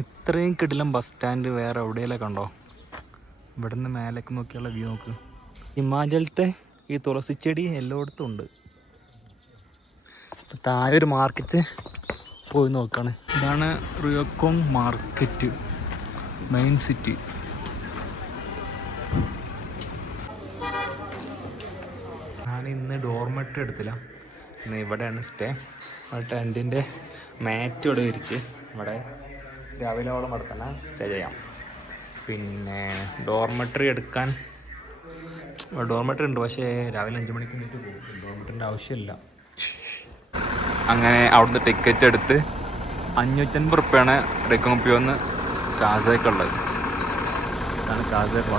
ഇത്രയും കിടിലം bus stand വേറെ എവിടെയല്ലേ കണ്ടോ? ഇവിടെ നിന്ന് മേലേക്ക് നോക്കിയുള്ള വ്യൂ നോക്ക്. ഹിമാചലത്തെ ഈ തുളസി ചെടി എല്ലായിടത്തും ഉണ്ട്. താഴെ ഒരു മാർക്കറ്റ് പോയി നോക്കാണ്. ഇതാണ് റിയോക്കോങ് മാർക്കറ്റ് മെയിൻ സിറ്റി ഞാൻ ഇന്ന് ഡോർമെറ്റ് എടുത്തില്ല. ഇന്ന് ഇവിടെയാണ് സ്റ്റേ ടെന്റിന്റെ മാറ്റ് ഇവിടെ വിരിച്ച്. ഇവിടെ രാവിലെ ഓളം അവിടെ തന്നെ സ്റ്റേ ചെയ്യാം. പിന്നെ ഡോർമെട്രി എടുക്കാൻ ഡോർമെട്രി ഉണ്ട് പക്ഷേ രാവിലെ അഞ്ച് മണിക്ക് വേണ്ടിയിട്ട് പോകും. ഡോർമെട്രിന്റെ ആവശ്യമില്ല. അങ്ങനെ അവിടുന്ന് ടിക്കറ്റ് എടുത്ത് അഞ്ഞൂറ്റൻപത് റുപ്യാണ് റെക്കോപ്പിയോന്ന് കാസേക്കുള്ളത് അതാണ് കാസേക്ക്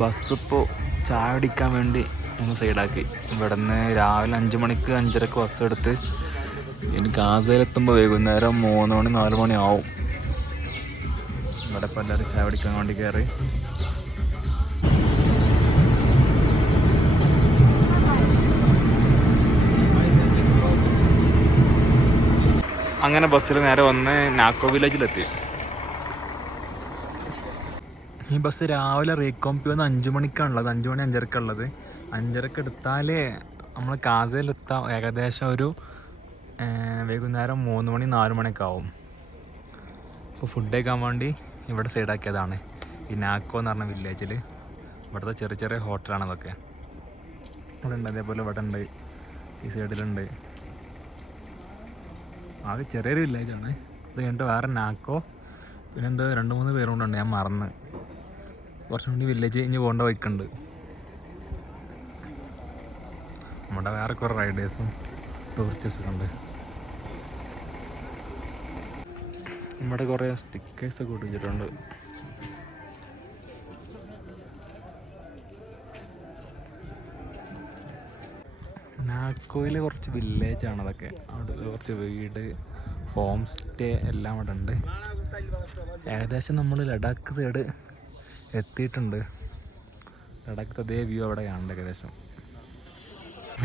ബസ് ഇപ്പോൾ ചായ അടിക്കാൻ വേണ്ടി ഒന്ന് സൈഡാക്കി ഇവിടെ നിന്ന് രാവിലെ അഞ്ച് മണിക്ക് അഞ്ചരക്ക് ബസ് എടുത്ത് എനിക്ക് ഗാസയിലെത്തുമ്പോൾ വൈകുന്നേരം മൂന്ന് മണി നാല് മണി ആവും. ഇവിടെ ഇപ്പോൾ എല്ലാവരും ചായ പിടിക്കാൻ വേണ്ടി കയറി അങ്ങനെ ബസ്സിൽ നേരെ വന്ന് നാക്കോ വില്ലേജിലെത്തി. ഈ ബസ് രാവിലെ റീകോംപി വന്ന് അഞ്ചു മണിക്കാണുള്ളത്. അഞ്ചു മണി അഞ്ചരക്കുള്ളത് അഞ്ചരക്ക് എടുത്താൽ നമ്മൾ കാസയിലെത്താം ഏകദേശം ഒരു വൈകുന്നേരം മൂന്ന് മണി നാല് മണിയൊക്കെ ആവും. അപ്പോൾ ഫുഡ് കഴിക്കാൻ വേണ്ടി ഇവിടെ സൈഡാക്കിയതാണ് ഈ നാക്കോ എന്ന് പറഞ്ഞ വില്ലേജിൽ ഇവിടുത്തെ ചെറിയ ചെറിയ ഹോട്ടലാണ് അതൊക്കെ ഇവിടെ ഉണ്ട് അതേപോലെ ഇവിടെ ഉണ്ട്. ഈ സൈഡിലുണ്ട് ആകെ ചെറിയൊരു വില്ലേജാണ് ഇത് കഴിഞ്ഞിട്ട് വേറെ നാക്കോ പിന്നെ എന്തോ രണ്ട് മൂന്ന് പേരും കൊണ്ടുണ്ട് ഞാൻ മറന്ന്. കുറച്ചും കൂടി വില്ലേജ് ഇനി പോകേണ്ട വഴിക്കുണ്ട്. നമ്മുടെ വേറെ കുറേ റൈഡേഴ്സും ടൂറിസ്റ്റേഴ്സൊക്കെ ഉണ്ട്. ഇവിടെ കുറേ സ്റ്റിക്കേഴ്സൊക്കെ ഒട്ടിച്ചിട്ടുണ്ട്. നാക്കോയിൽ കുറച്ച് വില്ലേജ് ആണ് അതൊക്കെ. അവിടെ കുറച്ച് വീട് ഹോം സ്റ്റേ എല്ലാം അവിടെ ഉണ്ട്. ഏകദേശം നമ്മൾ ലഡാക്ക് സൈഡ് എത്തിയിട്ടുണ്ട്. ലഡാക്ക് അതേ വ്യൂ അവിടെ കാണുന്നുണ്ട് ഏകദേശം.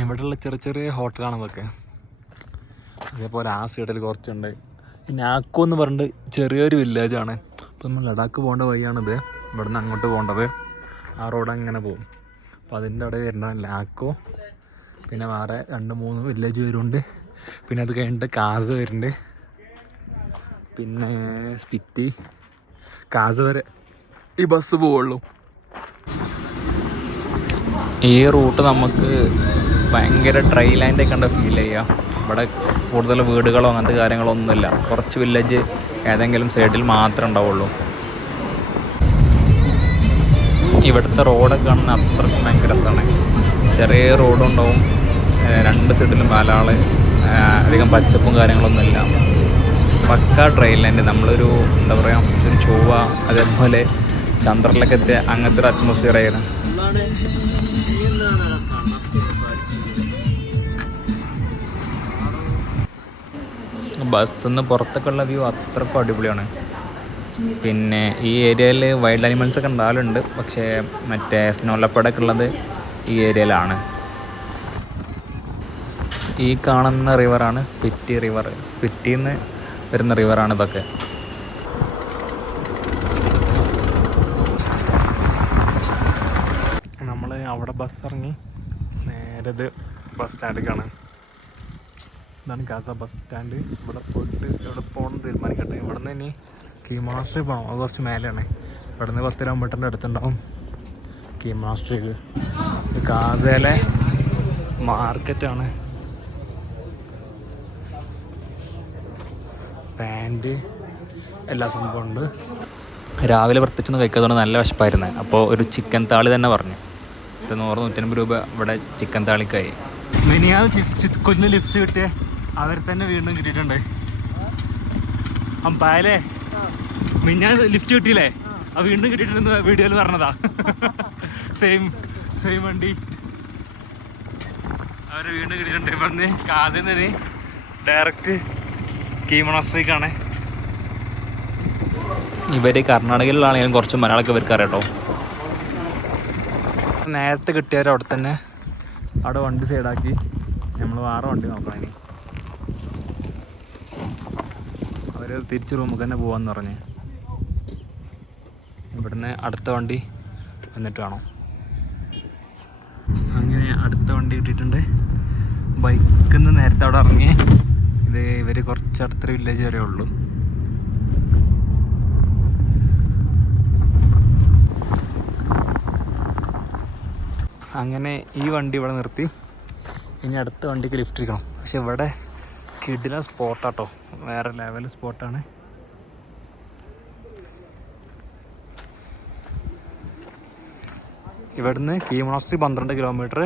ഇവിടെയുള്ള ചെറിയ ചെറിയ ഹോട്ടലാണ് ഇതൊക്കെ. അതേപോലെ ആ സൈഡിൽ കുറച്ചുണ്ട്. നാക്കോ എന്ന് പറഞ്ഞിട്ട് ചെറിയൊരു വില്ലേജാണ് അപ്പോൾ നമ്മൾ ലഡാക്ക് പോകേണ്ട വഴിയാണിത്. ഇവിടെ നിന്ന് അങ്ങോട്ട് പോകേണ്ടത്. ആ റോഡ് അങ്ങനെ പോകും. അപ്പോൾ അതിന്റെ അവിടെ വരുന്ന ലാക്കോ പിന്നെ വേറെ രണ്ട് മൂന്ന് വില്ലേജ് വരുന്നുണ്ട് പിന്നെ അത് കഴിഞ്ഞിട്ട് കാസ് വരുന്നുണ്ട് പിന്നെ സ്പിറ്റി. കാസ് വരെ ഈ ബസ് പോവുള്ളൂ. ഈ റൂട്ട് നമുക്ക് ഭയങ്കര ഡ്രൈ ലൈന്റെ കണ്ട ഫീൽ ചെയ്യാം. ഇവിടെ കൂടുതൽ വീടുകളോ അങ്ങനത്തെ കാര്യങ്ങളോ ഒന്നുമില്ല കുറച്ച് വില്ലേജ് ഏതെങ്കിലും സൈഡിൽ മാത്രമേ ഉണ്ടാവുള്ളൂ. ഇവിടുത്തെ റോഡൊക്കെ കാണുന്ന അത്രയ്ക്ക് ഭയങ്കര രസമാണ്. ചെറിയ റോഡുണ്ടാവും രണ്ട് സൈഡിലും നാലാൾ അധികം പച്ചപ്പും കാര്യങ്ങളൊന്നുമില്ല പക്ക ട്രെയിൻ ലൈൻ നമ്മളൊരു എന്താ പറയുക ഒരു ചൊവ്വ അതേപോലെ ചന്ദ്രനിലൊക്കെ എത്തിയ അങ്ങനത്തെ ഒരു അറ്റ്മോസ്ഫിയർ ആയിരുന്നു. ബസ്സിൽ നിന്ന് പുറത്തൊക്കെയുള്ള വ്യൂ അത്രക്കും അടിപൊളിയാണ്. പിന്നെ ഈ ഏരിയയിൽ വൈൽഡ് അനിമൽസ് ഒക്കെ ഉണ്ടാവലുണ്ട്. പക്ഷേ മറ്റേ സ്നോ ലെപ്പേഡൊക്കെ ഉള്ളത് ഈ ഏരിയയിലാണ്. ഈ കാണുന്ന റിവറാണ് സ്പിറ്റി റിവർ സ്പിറ്റിയിൽ നിന്ന് വരുന്ന റിവറാണ് ഇതൊക്കെ. നമ്മൾ അവിടെ ബസ് ഇറങ്ങി നേരെ ഇത് ബസ് സ്റ്റാൻഡിലേക്കാണ് ഇതാണ് ഗാസ ബസ് സ്റ്റാൻഡ് ഇവിടെ പോയിട്ട് എവിടെ പോകണം തീരുമാനിക്കട്ടെ? ഇവിടെ നിന്ന് ഇനി മാസ്റ്റർ പോകണം അത് കുറച്ച് മേലെയാണ്. ഇവിടെ നിന്ന് പത്ത് കിലോമീറ്ററിന്റെ അടുത്തുണ്ടാവും. കീ മാസ്റ്റർ ഗാസയിലെ മാർക്കറ്റാണ് പാന്റ് എല്ലാ സംഭവം ഉണ്ട്. രാവിലെ പ്രത്യേകിച്ചൊന്നും കഴിക്കാത്തതുകൊണ്ട് നല്ല വിശപ്പായിരുന്നു. അപ്പോൾ ഒരു ചിക്കൻ താളി തന്നെ പറഞ്ഞു. ഒരു നൂറ് നൂറ്റൻപത് രൂപ ഇവിടെ ചിക്കൻ താളിക്കായി. മിനിയാന്ന് കൊച്ചിന് ലിഫ്റ്റ് കിട്ടിയ. അവർ തന്നെ വീണ്ടും കിട്ടിയിട്ടുണ്ട്. അമ്പായല്ലേ മിന്നാ ലിഫ്റ്റ് കിട്ടിയില്ലേ? ആ വീണ്ടും കിട്ടിയിട്ടുണ്ടെന്ന് വീഡിയോയിൽ പറഞ്ഞതാ. സെയിം സെയിം വണ്ടി. അവർ വീണ്ടും കിട്ടിയിട്ടുണ്ട്. ഇവിടുന്ന് കാസിൽ നിന്ന് ഡയറക്റ്റ് കീമണോസ്ട്രീക്കാണ്. ഇവർ കർണാടകയിലാണെങ്കിലും കുറച്ച് മലയാളമൊക്കെ ഇവർക്ക് അറിയാട്ടോ നേരത്തെ കിട്ടിയവർ അവിടെ തന്നെ അവിടെ വണ്ടി സൈഡാക്കി നമ്മൾ വേറെ വണ്ടി നോക്കണം ഇനി. തിരിച്ച് റൂമിൽ തന്നെ പോവാന്ന് പറഞ്ഞ്. ഇവിടുന്ന് അടുത്ത വണ്ടി വന്നിട്ട് വേണം. അങ്ങനെ അടുത്ത വണ്ടി കിട്ടിയിട്ടുണ്ട്. ബൈക്കിൽ നിന്ന് നേരത്തെ അവിടെ ഇറങ്ങി. ഇത് ഇവർ കുറച്ച് അടുത്തൊരു വില്ലേജ് വരെ ഉള്ളൂ. അങ്ങനെ ഈ വണ്ടി ഇവിടെ നിർത്തി. ഇനി അടുത്ത വണ്ടിക്ക് ലിഫ്റ്റ് ഇരിക്കണം പക്ഷെ ഇവിടെ കിഡിന സ്പോട്ടാട്ടോ വേറെ ലെവൽ സ്പോട്ടാണ് ഇവിടുന്ന് കീമോണാസ്ത്രി പന്ത്രണ്ട് കിലോമീറ്റർ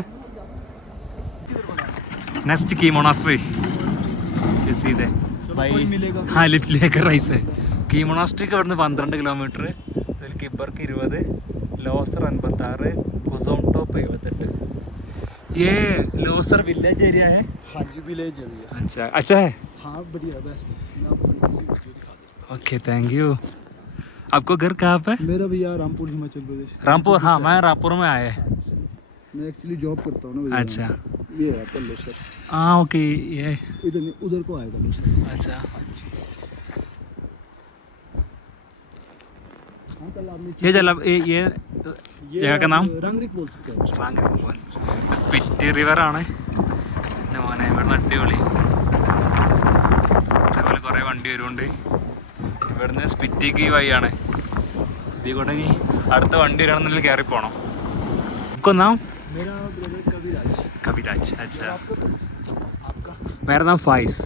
നെക്സ്റ്റ് കീമോണാസ്ട്രി ലിഫ്റ്റിലേക്ക് റൈസ് കീമോണാസ്ട്രിക്ക് ഇവിടുന്ന് പന്ത്രണ്ട് കിലോമീറ്റർ ഇതിൽ കിബർക്ക് ഇരുപത്. ലോസർ അൻപത്താറ്. കുസോൺ ടോപ്പ് എഴുപത്തെട്ട് ये लोसर विलेज एरिया है। हाँ जी विलेज है भैया। अच्छा अच्छा है? हाँ बढ़िया बेस्ट है। मैं आपको वीडियो दिखा देता ओके थैंक यू आपको घर कहाँ पे? मेरा भैया रामपुर हिमाचल प्रदेश। रामपुर हाँ मैं रामपुर में आया। है मैं एक्चुअली जॉब करता हूँ ना अच्छा। ये है पल्लो सर हाँ ओके ये। इधर उधर को आएगा अच्छा। ये चला ये ये जगह का नाम रंगरिक बोल सकते हैं സ്പിറ്റ് റിവർ ആണ് എൻ്റെ മോനെ ഇവിടുന്ന് അടിപൊളി അതേപോലെ കുറേ വണ്ടി വരുന്നുണ്ട് ഇവിടുന്ന് സ്പിറ്റിക്ക് ഈ വഴിയാണ് ഇതിൽ കൂടെ ഇനി അടുത്ത വണ്ടി വരണമെന്നുണ്ടെങ്കിൽ കയറി പോകണം നമുക്കൊന്നാം मेरा ब्रदर कविराज കവിരാജ് അച്ഛാ आपका तो आपका मेरा नाम फाइस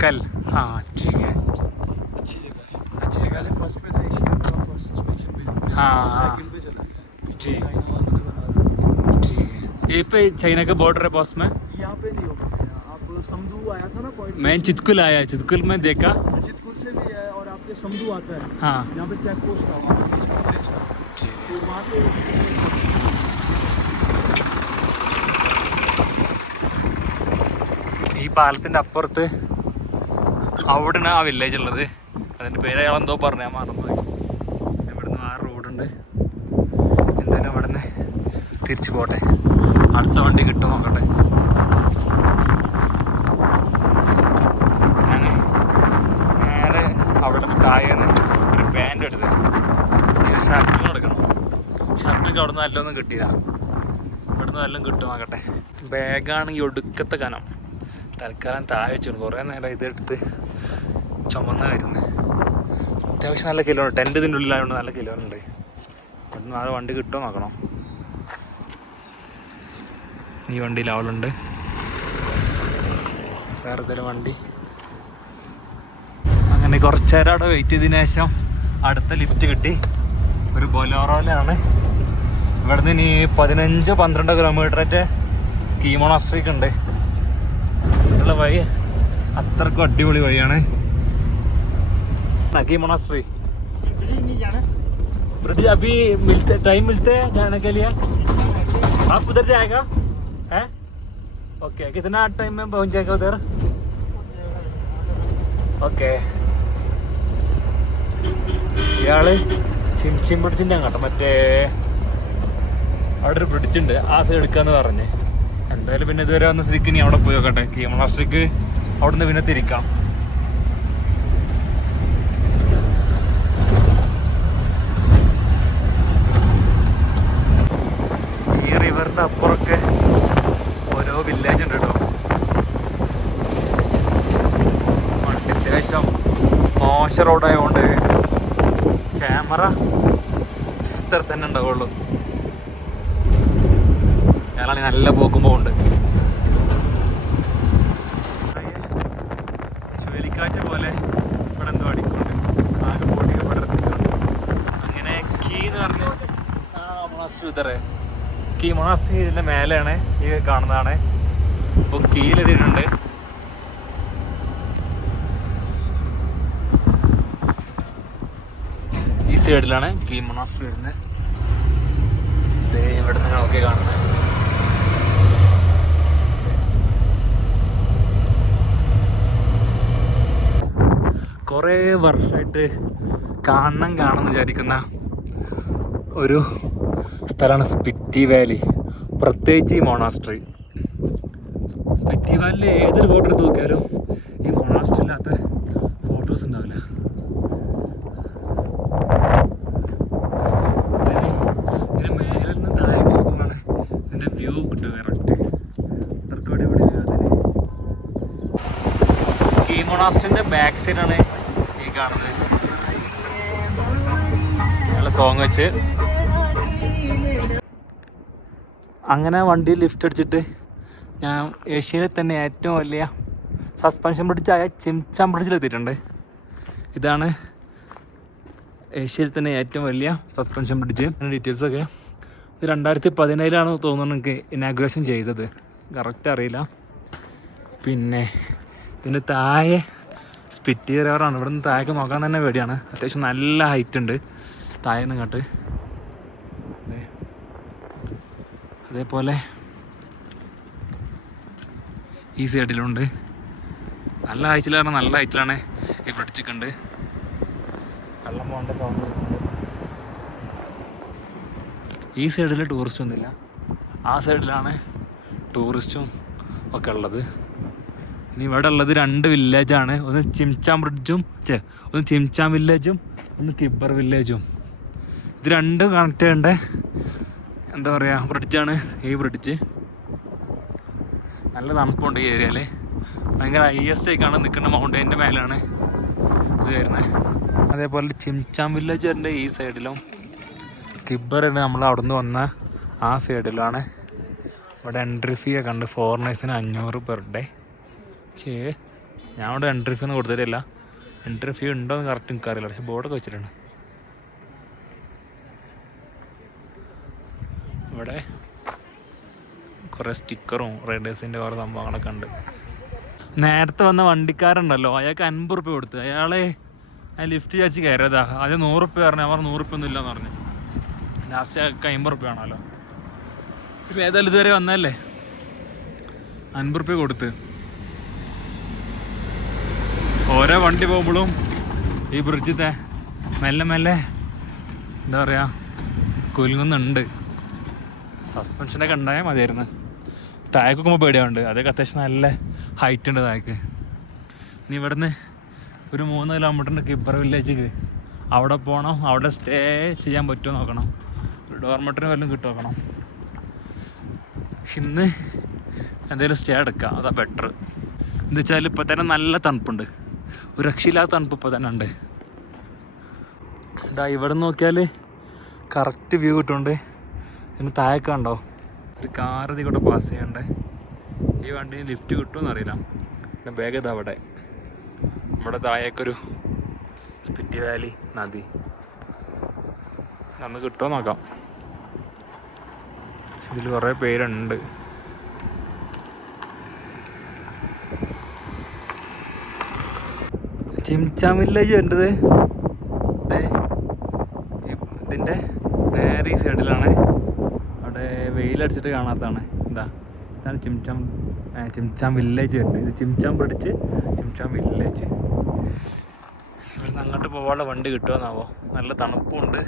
कल आपने चीचम ब्रिज चले जाना कल हाँ ठीक है अच्छी जगह है अच्छी जगह पहले फर्स्ट पे था एशिया का फर्स्ट सस्पेंशन ब्रिज हाँ, सेकंड पे चला जी चाइना वालों ने बना रहा ठीक है ये पे चाइना का बॉर्डर है बॉस में है यहाँ पे नहीं होगा भैया आप समदू आया था ना पॉइंट मैं चितकुल आया चितकुल में देखा अजित कुल से भी है और आपके समदू आता है हाँ यहाँ पे चेक पोस्ट था वहाँ पे बीच में ब्रिज था तो वहाँ से ഈ പാലത്തിന്റെ അപ്പുറത്ത് അവിടെയാണ് ആ വില്ലേജ് ഉള്ളത്. അതിന്റെ പേര് അയാൾ എന്തോ പറഞ്ഞു ഞാൻ മറന്നുപോയി ഇവിടുന്ന് ആ റോഡുണ്ട് എന്തായാലും നിന്ന് തിരിച്ചു പോട്ടെ. അടുത്ത വണ്ടി കിട്ടും നോക്കട്ടെ. ഞാൻ നേരെ അവിടെ താഴേന്ന് ഒരു പാന്റ് എടുത്ത് ഒരു ഷർട്ടും എടുക്കണം. ഷർട്ടൊക്കെ അവിടെ നിന്ന് നല്ലൊന്നും കിട്ടിയില്ല ഇവിടുന്ന് വല്ലതും കിട്ടും നോക്കട്ടെ. ബാഗാണെങ്കിൽ ഒടുക്കത്തെ കനം. തൽക്കാലം താഴെ വെച്ചു കുറേ നേരം ഇതെടുത്ത് ചുമന്ന് വരുന്നത് അത്യാവശ്യം നല്ല കിലോ ടെന്റ് ഇതിന്റെ ഉള്ളിലായതുകൊണ്ട് നല്ല കിലോ ഉണ്ട്. അവിടുന്ന് നാളെ വണ്ടി കിട്ടുമോ നോക്കണം. ഈ വണ്ടിയിൽ ആളുണ്ട്. വേറെ തരം വണ്ടി? അങ്ങനെ കുറച്ച് നേരം അവിടെ വെയിറ്റ് ചെയ്തതിന് ശേഷം അടുത്ത ലിഫ്റ്റ് കിട്ടി. ഒരു ബൊലോറോയിലാണ്. ഇവിടുന്ന് ഇനി പതിനഞ്ച് പന്ത്രണ്ട് കിലോമീറ്ററേറ്റ് കീമോണാസ്ട്രിക്ക് ഉണ്ട്. ഉള്ള വഴി അത്രക്കും അടിപൊളി വഴിയാണ് കീമോണാസ്ട്രി ब्रिज अभी मिलते टाइम मिलते हैं जाने के लिए आप उधर जाएगा है ओके कितना टाइम में पहुंच जाएगा उधर ഓക്കെ ഇയാള് ചിംചിം ബ്രിഡ്ജിൻ്റെ അങ്ങോട്ട് മറ്റേ അവിടെ ഒരു ബ്രിഡ്ജ് ഉണ്ട് ആ സൈഡ് എടുക്കാന്ന് പറഞ്ഞ് എന്തായാലും പിന്നെ ഇതുവരെ വന്ന സ്ഥിതിക്ക് ഇനി അവിടെ പോയി നോക്കട്ടെ കീമണാസ്ട്രിക്ക് അവിടെ നിന്ന് പിന്നെ തിരിക്കാം ഈ റിവറിന്റെ അപ്പുറമൊക്കെ ഓരോ വില്ലേജ് ഉണ്ട് കേട്ടോ അത്യാവശ്യം മോശ റോഡായതുകൊണ്ട് ക്യാമറ ഇത്ര തന്നെ ഉണ്ടാവുള്ളൂ. ഞാനാണെങ്കിൽ നല്ല പോക്കും പോകുന്നുണ്ട് ചുഴലിക്കാറ്റ് പോലെ ഇവിടെ എന്തോ അടിക്കുന്നുണ്ട് ആകെ പൊടിയൊക്കെ പടർത്തിട്ടുണ്ട് അങ്ങനെ കീ എന്ന് ഇതറേ. കീ മേലെയാണ് ഈ കാണുന്നതാണ്. അപ്പോൾ കീലെതിട്ടുണ്ട് ഈ സൈഡിലാണ് കീ മൊണാസ്ട്രി വരുന്നത്. ഇവിടെ നിന്ന് നോക്കി കാണുന്നത്. കുറേ വർഷമായിട്ട് കാണണം കാണണം വിചാരിക്കുന്ന ഒരു സ്ഥലമാണ് സ്പിറ്റി വാലി. പ്രത്യേകിച്ച് ഈ മൊണാസ്ട്രി. സ്പിറ്റി വാലിലെ ഏതൊരു ഫോട്ടോ എടുത്ത് നോക്കിയാലും ഈ മൊണാസ്റ്റ് ഇല്ലാത്ത ഫോട്ടോസ് ഉണ്ടാവില്ല ഇതിന്റെ വ്യൂ മൊണാസ്റ്റിന്റെ ബാക്ക് ഈ കാണുന്നത്. നല്ല സോങ് വെച്ച് അങ്ങനെ വണ്ടി ലിഫ്റ്റ് അടിച്ചിട്ട് ഞാൻ ഏഷ്യയിലെ തന്നെ ഏറ്റവും വലിയ സസ്പെൻഷൻ ബ്രിഡ്ജായ ചിംചാം ബ്രിഡ്ജിലെത്തിയിട്ടുണ്ട് ഇതാണ് ഏഷ്യയിൽ തന്നെ ഏറ്റവും വലിയ സസ്പെൻഷൻ ബ്രിഡ്ജ് ഡീറ്റെയിൽസൊക്കെ ഇത് രണ്ടായിരത്തി പതിനേഴിലാണ് തോന്നുന്നു എനിക്ക് ഇനാഗ്രേഷൻ ചെയ്തത്. കറക്റ്റ് അറിയില്ല. പിന്നെ ഇതിന്റെ താഴെ സ്പിറ്റ് റിവറാണ് ഇവിടെ നിന്ന് താഴേക്ക് നോക്കാൻ തന്നെ പേടിയാണ്. അത്യാവശ്യം നല്ല ഹൈറ്റ് ഉണ്ട്. താഴെ നിന്ന് അതേപോലെ ഈ സൈഡിലുണ്ട്. നല്ല ആഴ്ചയിലാണ് നല്ല ആഴ്ചയിലാണ് ഈ ബ്രിഡ്ജൊക്കെ ഉണ്ട്. വെള്ളം പോകേണ്ട സൗണ്ട് ഈ സൈഡിൽ ടൂറിസ്റ്റ് ഒന്നുമില്ല. ആ സൈഡിലാണ് ടൂറിസ്റ്റും ഒക്കെ ഉള്ളത്. ഇനി ഇവിടെ ഉള്ളത് രണ്ട് വില്ലേജാണ് ഒന്ന് ചിംചാം ബ്രിഡ്ജും ചേ ഒന്ന് ചിംചാം വില്ലേജും ഒന്ന് കിബ്ബർ വില്ലേജും ഇത് രണ്ടും കണക്ട് ചെയ്യേണ്ട? എന്താ പറയുക ബ്രിഡ്ജാണ് ഈ ബ്രിഡ്ജ് നല്ല തണുപ്പുണ്ട് ഈ ഏരിയയിൽ ഭയങ്കര ഹയസ്റ്റ് ഐക്കാണ് നിൽക്കുന്ന മൗണ്ടൈന്റെ മേലാണ് ഇത് വരുന്നത് അതേപോലെ ചിംചാം വില്ലേജ് വരുന്നത് ഈ സൈഡിലും കിബ്ബർ നമ്മൾ അവിടെ നിന്ന് വന്ന ആ സൈഡിലാണ് ഇവിടെ എൻട്രി ഫീ ഒക്കെ ഉണ്ട്. ഫോറിനേഴ്സിന് അഞ്ഞൂറ് പെർ ഡേ ചേ ഞാൻ അവിടെ എൻട്രി ഫീ ഒന്നും കൊടുത്തിട്ടില്ല. എൻട്രി ഫീ ഉണ്ടോ എന്ന് കറക്റ്റ് എനിക്കറിയില്ല. പക്ഷേ ബോർഡൊക്കെ വെച്ചിട്ടുണ്ട്. ഇവിടെ കുറേ സ്റ്റിക്കറും റൈഡേഴ്സിന്റെ കുറേ സംഭവങ്ങളൊക്കെ ഉണ്ട്. നേരത്തെ വന്ന വണ്ടിക്കാരുണ്ടല്ലോ അയാൾക്ക് അൻപത് റുപ്യ കൊടുത്ത്. അയാളെ ആ ലിഫ്റ്റ് ചാച്ച് കയറിയതാ. അത് നൂറ് റുപ്യ പറഞ്ഞു അവർ നൂറ് റുപ്യ ഒന്നും ഇല്ലെന്ന് പറഞ്ഞു. ലാസ്റ്റ് അയാൾക്ക് അമ്പത് റുപ്യ ആണല്ലോ പിന്നെ ഏതായാലും ഇതുവരെ വന്നല്ലേ അൻപത് റുപ്യ കൊടുത്ത്. ഓരോ വണ്ടി പോകുമ്പോഴും ഈ ബ്രിഡ്ജിത്തെ മെല്ലെ മെല്ലെ എന്താ പറയുക കുലുങ്ങുന്നുണ്ട്. സസ്പെൻഷനൊക്കെ ഉണ്ടായാൽ മതിയായിരുന്നു. താഴേക്ക് നോക്കുമ്പോൾ പേടിയാവുണ്ട്. അതൊക്കെ അത്യാവശ്യം നല്ല ഹൈറ്റ് ഉണ്ട് താഴേക്ക്. ഇനി ഇവിടുന്ന് ഒരു മൂന്ന് കിലോമീറ്ററിന്റെ കിബ്ബർ വില്ലേജിക്ക് അവിടെ പോകണം അവിടെ സ്റ്റേ ചെയ്യാൻ പറ്റുമോ നോക്കണം. ഒരു ഡോർമെറ്ററിന് വല്ലതും കിട്ടും നോക്കണം. ഇന്ന് എന്തെങ്കിലും സ്റ്റേ എടുക്കാം. അതാ ബെറ്റർ എന്ന് വെച്ചാൽ ഇപ്പോൾ തന്നെ നല്ല തണുപ്പുണ്ട്. ഒരു രക്ഷയില്ലാത്ത തണുപ്പ് ഇപ്പോൾ തന്നെ ഉണ്ട്. ഇതാ ഇവിടെ നോക്കിയാൽ കറക്റ്റ് വ്യൂ കിട്ടുന്നുണ്ട്. ഇതിന് താഴേക്ക് ഒരു കാർ കൂടെ പാസ് ചെയ്യണ്ടേ? ഈ വണ്ടിന് ലിഫ്റ്റ് കിട്ടുമെന്ന് അറിയില്ല പിന്നെ ബാഗ് ഇതാ അവിടെ. നമ്മുടെ താഴേക്കൊരു സ്പിറ്റി വാലി നദി. അന്ന് കിട്ടുമോ നോക്കാം. ഇതിൽ കുറേ പേരുണ്ട്. ചിംചാം വില്ലേജ് ഈ ഇതിന്റെ നേരെ ഈ സൈഡിലാണ് വെയിലടിച്ചിട്ട് കാണാത്തതാണ്. എന്താ ഇതാണ് ചിംചാം ചിംചാം വില്ലേജ് വരുന്നത് ഇത് ചിംചാം പിടിച്ച് ചിംചാം വില്ലേജ്. ഇവിടുന്ന് അങ്ങോട്ട് പോകാനുള്ള വണ്ടി കിട്ടുമെന്നാവോ നല്ല തണുപ്പുണ്ട്.